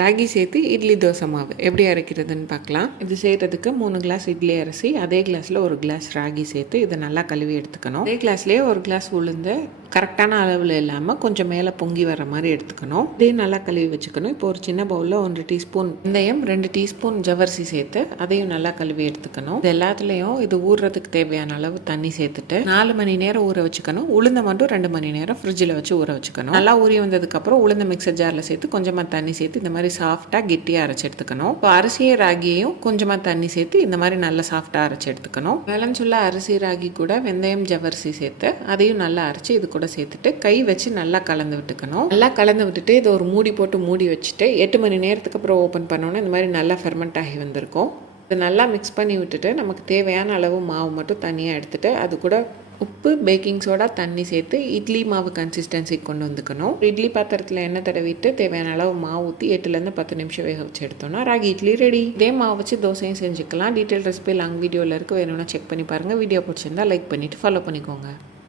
ராகி சேர்த்து இட்லி தோசை மாவு எப்படி அரைக்கிறதுன்னு பார்க்கலாம். இது செய்கிறதுக்கு 3 கிளாஸ் இட்லி அரிசி, அதே கிளாஸில் 1 கிளாஸ் ராகி சேர்த்து இதை நல்லா கழுவி எடுத்துக்கணும். அதே கிளாஸ்லேயே 1 கிளாஸ் உளுந்து கரெக்டான அளவில் இல்லாமல் கொஞ்சம் மேலே பொங்கி வர மாதிரி எடுத்துக்கணும். இதையும் நல்லா கழுவி வச்சுக்கணும். இப்போ ஒரு சின்ன பவுலில் 1 டீஸ்பூன் வெந்தயம், 2 டீஸ்பூன் ஜவரிசி சேர்த்து அதையும் நல்லா கழுவி எடுத்துக்கணும். இது எல்லாத்துலேயும் இது ஊறுறதுக்கு தேவையான அளவு தண்ணி சேர்த்துட்டு 4 மணி நேரம் ஊற வச்சுக்கணும். உளுந்தை மட்டும் 2 மணி நேரம் ஃப்ரிட்ஜில் வச்சு ஊற வச்சுக்கணும். நல்லா ஊறி வந்ததுக்கப்புறம் உளுந்த மிக்சர் ஜாரில் சேர்த்து கொஞ்சமாக தண்ணி சேர்த்து இந்த மாதிரி சாஃப்டாக கெட்டியாக அரைச்சி எடுத்துக்கணும். இப்போ அரிசியும் ராகியையும் கொஞ்சமாக தண்ணி சேர்த்து இந்த மாதிரி நல்லா சாஃப்டாக அரைச்சி எடுத்துக்கணும். பேலன்ஸ் உள்ள அரிசி ராகி கூட வெந்தயம் ஜவரிசி சேர்த்து அதையும் நல்லா அரைச்சி இது கூட சேர்த்துட்டு கை வச்சு நல்லா கலந்து விட்டுக்கணும். நல்லா கலந்து விட்டுட்டு இதை ஒரு மூடி போட்டு மூடி வச்சுட்டு 8 மணி நேரத்துக்கு அப்புறம் ஓப்பன் பண்ணோன்னா இந்த மாதிரி நல்லா ஃபெர்மெண்ட் ஆகி வந்திருக்கும். இது நல்லா மிக்ஸ் பண்ணி விட்டுட்டு நமக்கு தேவையான அளவு மாவு மட்டும் தனியாக எடுத்துட்டு அது கூட உப்பு, பேக்கிங் சோடா, தண்ணி சேர்த்து இட்லி மாவு கன்சிஸ்டன்சிக்கு கொண்டு வந்துக்கணும். இட்லி பாத்திரத்தில் எண்ணெய் தடவிட்டு தேவையான அளவு மாவு ஊற்றி 8லேருந்து 10 நிமிஷம் வேக வச்சு எடுத்தோம்னா ராகி இட்லி ரெடி. இதே மாவு வச்சு தோசையும் செஞ்சுக்கலாம். டீட்டெயில் ரெசிபி லாங் வீடியோவில் இருக்குது, வேணும்னா செக் பண்ணி பாருங்கள். வீடியோ பிடிச்சிருந்தா லைக் பண்ணிவிட்டு ஃபாலோ பண்ணிக்கோங்க.